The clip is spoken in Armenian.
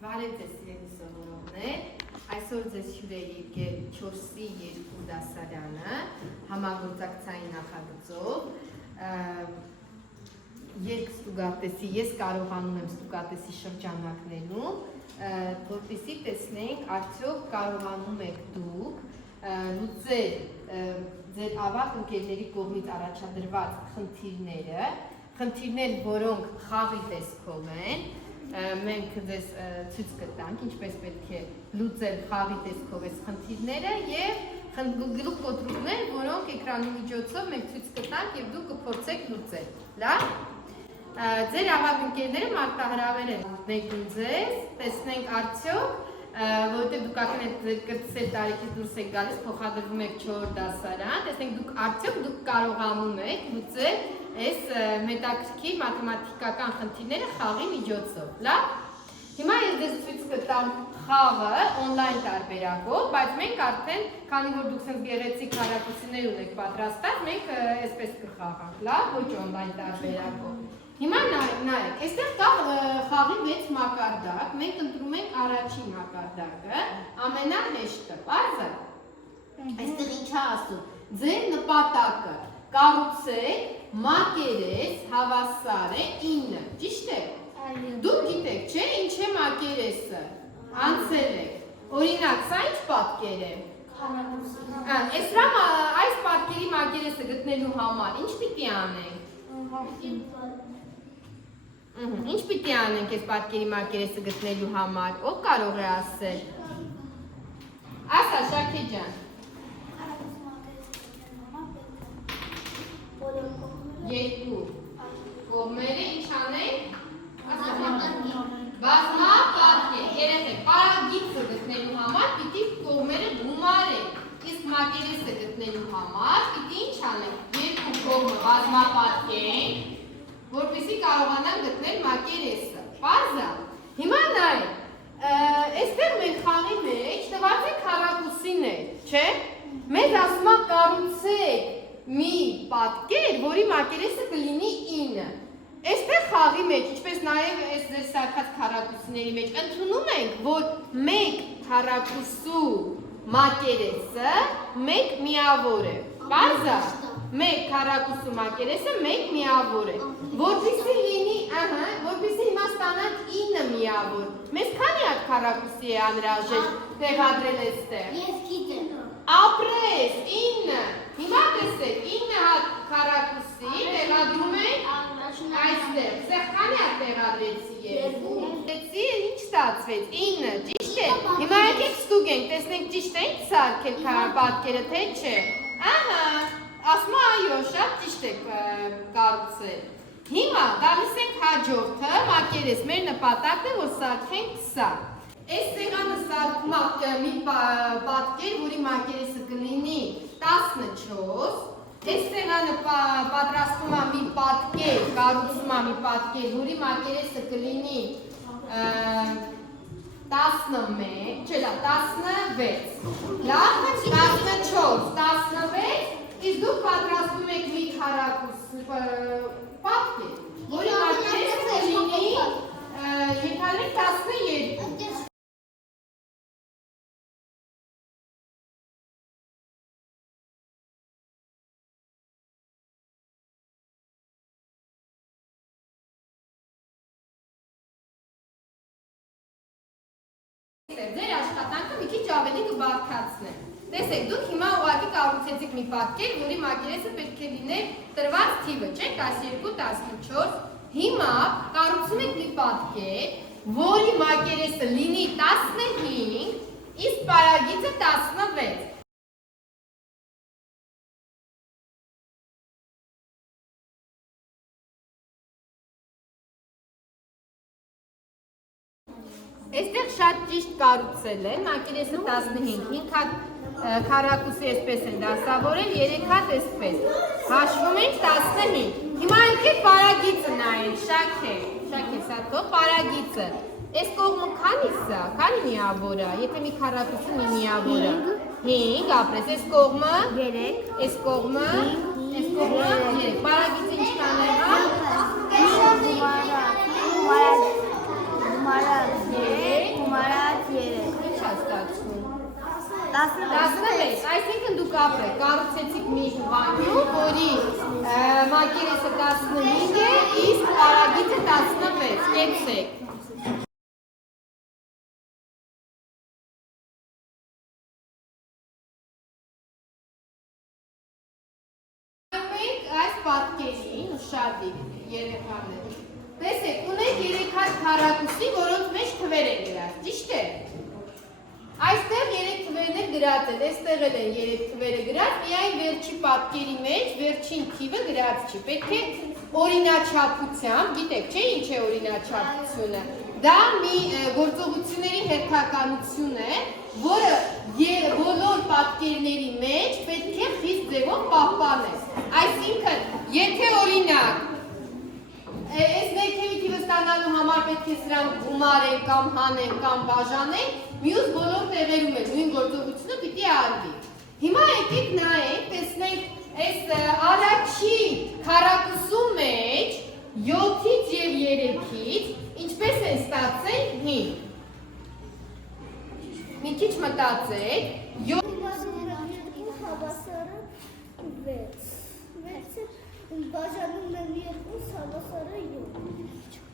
Բարև ձեզ սիրելի սովորողներ, այսօր ձեզ հյուր է եկել 4-ի 2 դասարանը համագործակցային նախագծով երկ ստուգատեսի, ես կարողանում եմ ստուգատեսի շրջանակներում, որպեսզի տեսնենք արդյոք կարողանում եք դուք լուծել ձեր ավագ ընկերների կողմից առաջադրված խնդիրներ, որոնք խաղի տեսքով են, մենք ձեզ ցույց կտանք, ինչպես պետք է լուծել խաղի տեսքով այս խնդիրները եւ գլուխկոտրուկներ, որոնք էկրանի միջոցով մենք ցույց կտանք եւ դուք կփորձեք լուծել։ Լավ։ Ձեր ավագ ընկերները մարտահրավեր են ներկին ձեզ, տեսնենք արդյոք, որովհետեւ դուք արդեն ձեր կրտսեր տարիքից դուրս եք գալիս, փոխադրվում եք 4 դասարան, տեսնենք դուք արդյոք դուք կարողանում եք լուծել այս մետաքրքիր մաթեմատիկական խնդիրները խաղի միջոցով, լավ։ Հիմա ես ձեզ ցույց կտամ խաղը օնլայն տարբերակով, բայց մենք արդեն, քանի որ դուք ցենց գեղեցիկ հարաբերություններ ունեք պատրաստած, մենք այսպես կխաղանք, լավ, ոչ օնլայն տարբերակով։ Հիմա նայեք, այստեղ կա խաղի 6 մակարդակ, մենք ընտրում ենք առաջին մակարդակը, ամենահեշտը, պարզ է։ Այստեղ ինչ է ասում, ձեր նպատակը կառուցել մակերես հավասար է 9, ճիշտ է։ Դուք գիտեք, չէ, ինչ է մակերեսը, անցել եք, օրինակ, սա ինչ պատկեր է։ Այս պատկերի մակերեսը գտնելու համար ինչ պիտի անենք։ Ինչ պիտի անենք այս պատկերի մակերեսը գտնելու համար, ով կարող է ասել։ Ասա, Շաքե ջան։ Երկու կողմերը ինչ անենք։ Բազմապատկեր, երեխեք, պարագիծը գտնելու համար պիտի կողմերը գումարենք, իսկ մակերեսը գտնելու համար պիտի ինչ անենք, երկու կողմը բազմապատկենք, որպեսզի կարողանանք գտնել մակերեսը, պարզ է։ Հիմա նայեք, այստեղ մենք խաղի մեջ տված է քառակուսիներ, չէ՞։ Մեզ ասում է կառուցեք մի պատկեր, որի մակերեսը կլինի 9։ Այստեղ խաղի մեջ, ինչպես նաև այս ձեր սարքած քառակուսիների մեջ, ընդունում ենք, որ մեկ քառակուսու մակերեսը մեկ միավոր է։ Պարզ է։ Մեկ քառակուսու մակերեսը մեկ միավոր է։ Որպեսզի լինի, որպեսզի հիմա ստանանք 9 միավոր։ Մեզ քանի հատ քառակուսի է անհրաժեշտ տեղադրել այստեղ։ Ես գիտեմ։ Ապրես 9։ Հիմա տեսեք 9 հատ քառակուսի տեղադրում ենք այստեղ։ Սեղ քանի հատ տեղադրեցի ես։ Տեսի ինչ ստացվեց 9, ճիշտ է։ Հիմա եկեք ստուգենք, տեսնենք ճիշտ է ինչ սարքել պատկերը, թե չէ։ Ահա, ասում է այո, շատ ճիշտ է կառուցել։ Հիմա գալիս ենք հաջորդը, մակերես, մեր նպատակն է, որ սարքենք սա։ Այս սեղանը սարքում է մի պատկեր, որի մակերեսը կլինի 14, այս սեղանը պատրաստում է մի պատկեր, կառուցում է մի պատկեր, որի մակերեսը կլինի 11, չէ, 16, լավ, 14, 16, իսկ դուք պատրաստում եք մի քառակուսի պատկեր, որի մակերեսը կլինի եթալի 12։ Ձեր աշխատանքը մի քիչ ավելի կբարդացնեմ։ Տեսեք, դուք հիմա ուղղակի կառուցեցիք մի պատկեր, որի մակերեսը պետք է լիներ տրված թիվը, չէ՞, 12, 14։ Հիմա կառուցում եք մի պատկեր, որի մակերեսը լինի 15, իսկ պարագիծը 16։ Այստեղ շատ ճիշտ կառուցել են, մակերեսը 15, 5 հատ քառակուսի այսպես են դասավորել, 3 հատ այսպես, հաշվում ենք 15, հիմա եկեք պարագիծը նայենք, Շաքե, սա թող պարագիծը, այս կողմը քանիս է, քանի միավոր է, եթե մի քառակուսի մի միավոր է, 5, ապրես, այս կողմը, 3, այս կողմը, 3, պարագիծը ինչ կանենք, Մարակ, 16, այսինքն դուք ապրեք, կառուցեցիք մի հյուղանյու, որի մակերեսը 15 է, իսկ արագիցը 16, կեցեք։ Այս պատկերին, ուշադիր երեխաներ, տեսեք, ունենք 3 հատ քառակուսի, որոնց մեջ թվեր են գրած, ճիշտ է։ Այստեղ 3 թվերներ գրած են, այստեղ էլ են 3 թվերը գրած, միայն վերջի պատկերի մեջ վերջին թիվը գրած չի։ Պետք է օրինաչափությամբ, գիտեք, չէ՞ ինչ է օրինաչափությունը։ Դա մի գործողությունների հերթականություն է, որը բոլոր պատկերների մեջ պետք է խիստ ձևով պահպանել։ Այսինքն, եթե օրինակ, այս ներքևի թիվը ստանալու համար պետք է սրանք գումարեն կամ հանեն կամ բաժանեն, մյուս բոլոր տեղերում է նույն գործողությունը պիտի արվի։ Հիմա եկեք նայենք, տեսնենք այս առաջի քառակուսու մեջ 7-ից և 3-ից ինչպես են ստացել 5։ Մի քիչ մտածեք, 7 հավասարը 6, 6-ը բաժանում եմ 2, հավասարը 7։